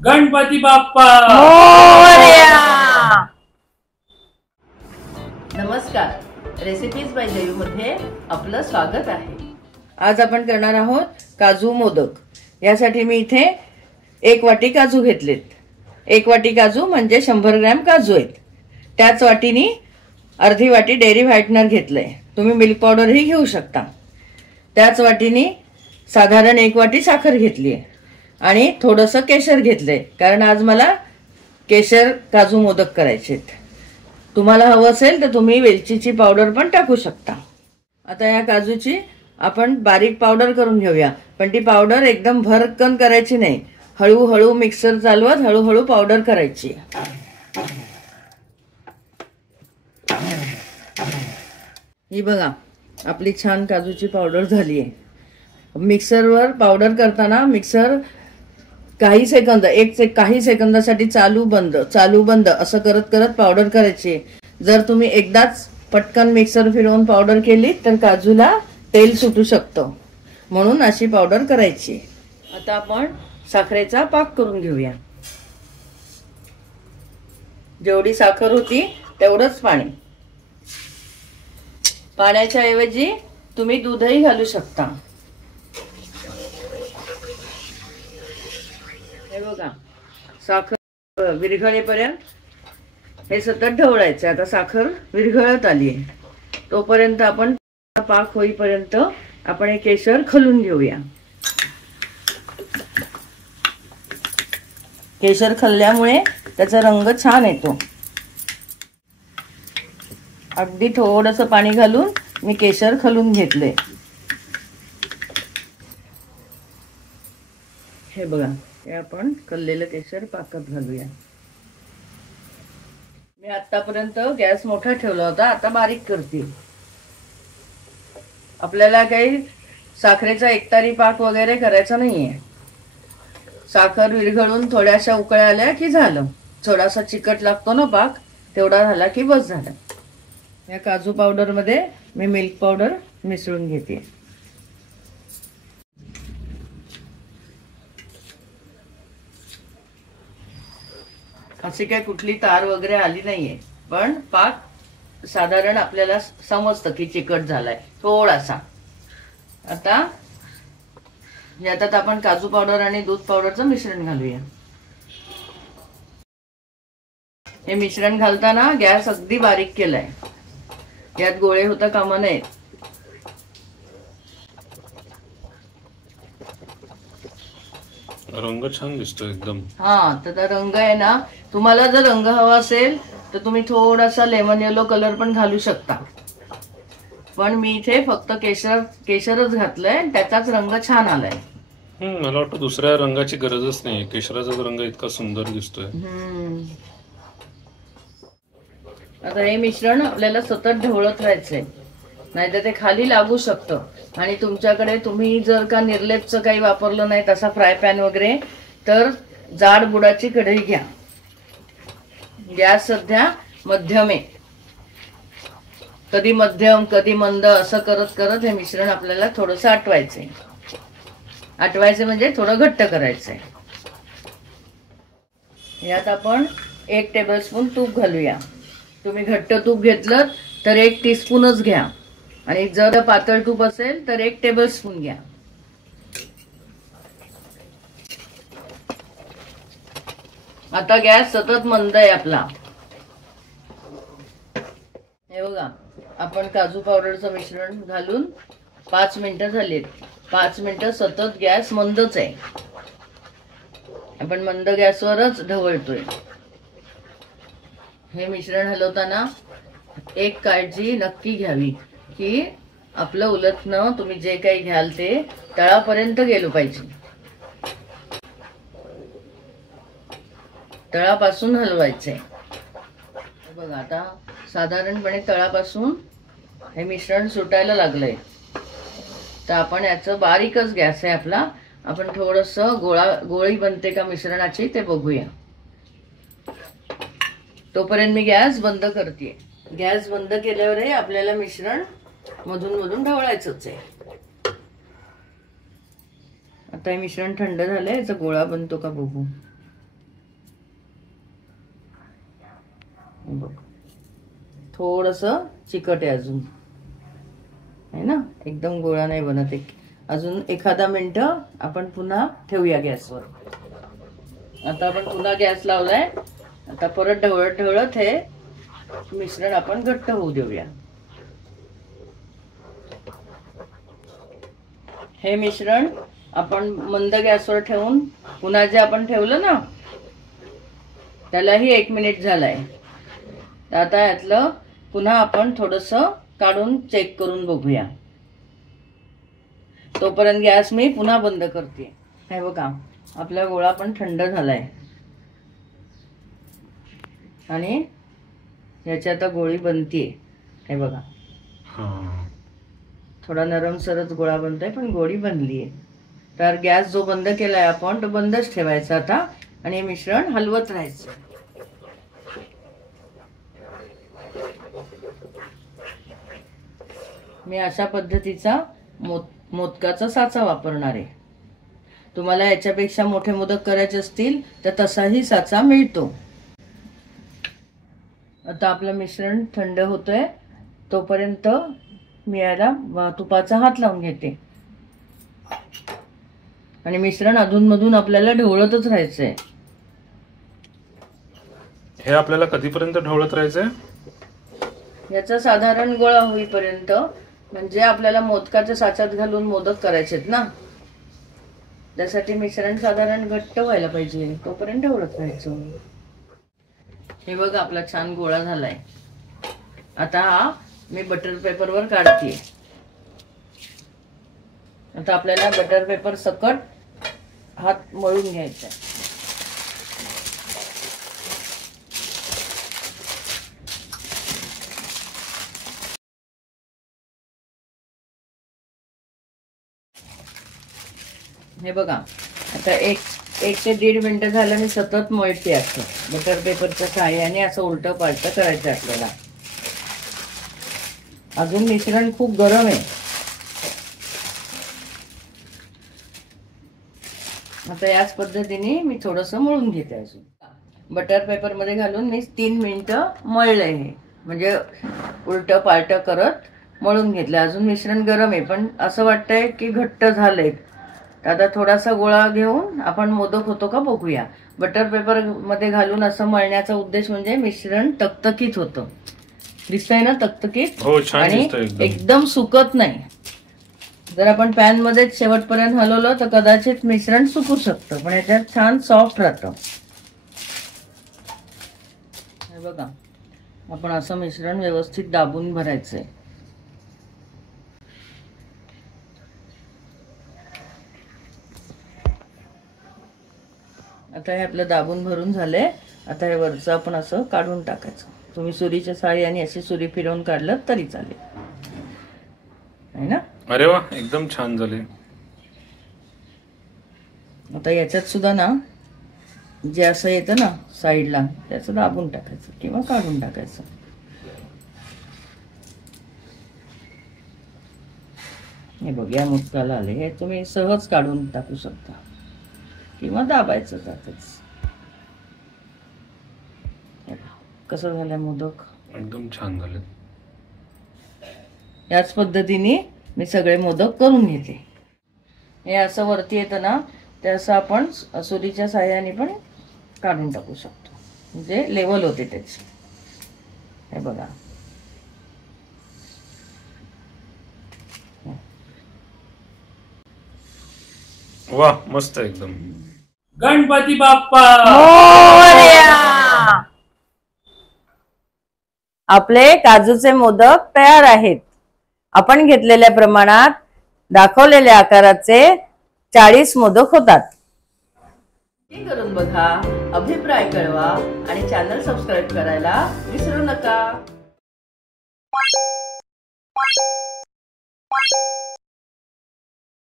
गणपती बाप्पा मोरया। नमस्कार, recipes bye देवी मध्ये आपलं स्वागत आहे। आज आपण करणार आहोत काजू मोदक। यासाठी मी इथे 1 वाटी काजू घेतलेत। 1 वाटी काजू म्हणजे 100 ग्रॅम काजू आहेत। त्याच वाटीने अर्धी वाटी डेअरी व्हाइटनर घेतलंय। तुम्ही मिल्क पावडर ही घेऊ शकता। त्याच वाटीने साधारण 1 वाटी साखर घेतली आहे आणि थोडंसं केशर घेतलंय, कारण आज मला केशर काजू मोदक करायचेत। तुम्हाला हवं असेल तर तुम्ही वेलचीची पावडर पण टाकू शकता। आता या काजूची आपण बारीक पावडर करून घेऊया, पण ती पावडर एकदम भरकन करायची नाही। हळूहळू मिक्सर चालवत हळूहळू पावडर करायची। ही बघा, आपली छान काजूची पावडर झाली आहे। मिक्सरवर पावडर करताना मिक्सर काही सेकंदासाठी चालू बंद असं करत करत पावडर करायची। जर तुम्ही एकदाच पटकन मिक्सर फिरवून पावडर केली तर काजूला तेल सुटू शकतं, म्हणून अशी पावडर करायची। आता आपण साखरेचा पाक करून घेऊया। जेवढी साखर होती तेवढंच पाणी। पाण्याच्या ऐवजी तुम्ही दूधही घालू शकता। हे बघा, साखर विरघळेपर्यंत हे सतत ढवळायचं। आता साखर विरघळत आली आहे, तोपर्यंत आपण पाक होईपर्यंत आपण हे केशर खलून घेऊया। केशर खल्ल्यामुळे त्याचा रंग छान येतो। अगदी थोडंसं पाणी घालून मी केशर खलून घेतले। हे बघा, हे आपण खल्लेलं केशर पाकात घालूया। मी आतापर्यंत गॅस मोठा ठेवला होता, आता बारीक करते। आपल्याला काही साखरेचा एकतारी पाक वगैरे करायचा नाहीये। साखर विरघळून थोड्याशा उकळ्या आल्या की झालं। थोडासा चिकट लागतो ना पाक, तेवढा झाला की बस झालं। या काजू पावडर मध्ये मी मिल्क पावडर मिसळून घेते। अशी काय कुठली तार वगैरे आली नाहीये, पण पाक साधारण आपल्याला समजतं की चिकट झालाय थोडासा। आता यात आपण काजू पावडर आणि दूध पावडरचं मिश्रण घालूया। हे मिश्रण घालताना गॅस अगदी बारीक केलाय, यात गोळे होता कामा नयेत। रंग छान दिसतो एकदम। तर रंग आहे ना, तुम्हाला जर रंग हवा असेल तर तुम्ही थोडासा लेमन येलो कलर पण घालू शकता, पण मी इथे फक्त केशरच घातलंय, त्याचाच रंग छान आलाय। मला वाटतं दुसऱ्या रंगाची गरजच नाही, केशराचा रंग इतका सुंदर दिसतोय। आता हे मिश्रण आपल्याला सतत ढवळत राहायचंय, नाहीतर ते खाली लागू शकतं। आणि तुमच्याकडे तुम्ही जर का निर्लेपचं काही वापरलं नाही, तसा फ्राय पॅन वगैरे, तर जाड बुडाची कढई घ्या। गॅस सध्या मध्यम आहे, कधी मध्यम कधी मंद असं करत करत हे मिश्रण आपल्याला थोडंसं आटवायचंय। म्हणजे थोडं घट्ट करायचंय। यात आपण 1 टेबलस्पून तूप घालूया। तुम्ही घट्ट तूप घेतलं तर 1 टीस्पूनच घ्या, आणि जर पातळ तूप असेल तर 1 टेबलस्पून घ्या। आता गॅस सतत मंद आहे आपला। हे बघा, आपण काजू पावडरचं मिश्रण घालून 5 मिनिटं झालीत। 5 मिनिटं सतत गॅस मंदच आहे, आपण मंद गॅसवरच ढवळतोय। हे मिश्रण हलवताना एक काळजी नक्की घ्यावी की आपलं उलटणं, तुम्ही जे काही घ्याल ते तळापर्यंत गेलं पाहिजे। तळापासून हलवायचंय। बघा, आता साधारणपणे तळापासून हे मिश्रण सुटायला लागलंय, तर आपण याचं बारीकच गॅस आहे आपला। आपण थोडंसं गोळी बनते का मिश्रणाची ते बघूया। तोपर्यंत मी गॅस बंद करते। गॅस बंद केल्यावरही आपल्याला मिश्रण मधून मधून ढवळायचंच आहे। आता हे मिश्रण थंड झालंय, याचा गोळा बनतो का बघू। बघ थोडंसं चिकट आहे अजून, आहे ना, एकदम गोळा नाही बनत. अजून एखादा मिनिट आपण पुन्हा ठेवूया गॅसवर. आता आपण पुन्हा गॅस लावलाय. आता परत ढवळत ढवळत हे मिश्रण आपण घट्ट होऊ देऊया. हे मिश्रण आपण मंद गॅसवर ठेवून पुन्हा जे आपण ठेवलं ना त्यालाही 1 मिनिट झालाय. तर आता यातलं पुन्हा आपण थोडस काढून चेक करून बघूया. तोपर्यंत गॅस मी पुन्हा बंद करते. हे बघा आपला गोळा पण थंड झालाय आणि याची आता गोळी बनतीये. हे बघा थोडा नरमसरच गोळा बनतोय पण गोळी बनलीये. तर गॅस जो बंद केलाय आपण तो बंदच ठेवायचा आता आणि हे मिश्रण हलवत राहायचं. मी अशा पद्धतीचा मोदकाचा साचा वापरणार आहे. तुम्हाला याच्यापेक्षा मोठे मोदक करायचे असतील तर तसाही साचा मिळतो. आता आपलं मिश्रण थंड होतंय तोपर्यंत मी याला तुपाचा हात लावून घेते आणि मिश्रण अधूनमधून आपल्याला ढवळतच राहायचंय. हे आपल्याला कधीपर्यंत ढवळत राहायचंय? याचा साधारण गोळा होईपर्यंत, म्हणजे आपल्याला मोदकाच्या साच्यात घालून मोदक करायचेत ना, त्यासाठी मिश्रण साधारण घट्ट व्हायला पाहिजे तोपर्यंत ढवळत राहायचं. हे बघा आपला छान गोळा झालाय. आता हा मी बटर पेपरवर काढते. आता आपल्याला बटर पेपर सकट हात मळून घ्यायचा. हे बघा आता एक ते 1.5 मिनिटं झालं मी सतत मळते. असं बटर पेपरच्या सहाय्याने असं उलटं पालटं करायचं आपल्याला. अजून मिश्रण खूप गरम आहे. आता याच पद्धतीने मी थोडंसं मळून घेते. अजून बटर पेपर मध्ये घालून मी 3 मिनिटं मळलंय. हे म्हणजे उलटं पालटं करत मळून घेतलं. अजून मिश्रण गरम आहे पण असं वाटतंय की घट्ट झालंय. आता थोडासा गोळा घेऊन आपण मोदक होतो का बघूया. बटर पेपर मध्ये घालून असं मळण्याचा उद्देश म्हणजे मिश्रण तकतकीत होतं. दिसतंय ना तकतकीत, आणि एकदम सुकत नाही. जर आपण पॅन मध्ये शेवटपर्यंत हलवलं तर कदाचित मिश्रण सुकू शकतं, पण याच्यात छान सॉफ्ट राहतं. हे बघा आपण असं मिश्रण व्यवस्थित दाबून भरायचंय. आता हे आपलं दाबून भरून झालंय. आता हे वरचं आपण असं काढून टाकायचं. तुम्ही सुरीच्या साहाय्याने अशी सुरी फिरवून काढलं तरी चालेल, आहे ना. अरे वा एकदम छान झाले. आता याच्यात सुद्धा ना जे असं येतं ना साईडला त्याचं दाबून टाकायचं किंवा काढून टाकायचं. हे बघ या मोदकाला आले. हे तुम्ही सहज काढून टाकू शकता किंवा दाबायचं त्यातच. कसं झालं मोदक? एकदम छान झाले. याच पद्धतीने मी सगळे मोदक करून घेते. हे असं वरती येतं ना ते असं आपण सुरीच्या साह्याने पण काढून टाकू शकतो, म्हणजे लेवल होते त्याची. हे बघा वा मस्त एकदम. गणपती बाप्पा मोरया. आपले काजूचे मोदक तयार आहेत. आपण घेतलेल्या प्रमाणात दाखवलेल्या आकाराचे 40 मोदक होतात. करून बघा, अभिप्राय कळवा आणि चॅनल सबस्क्राईब करायला विसरू नका.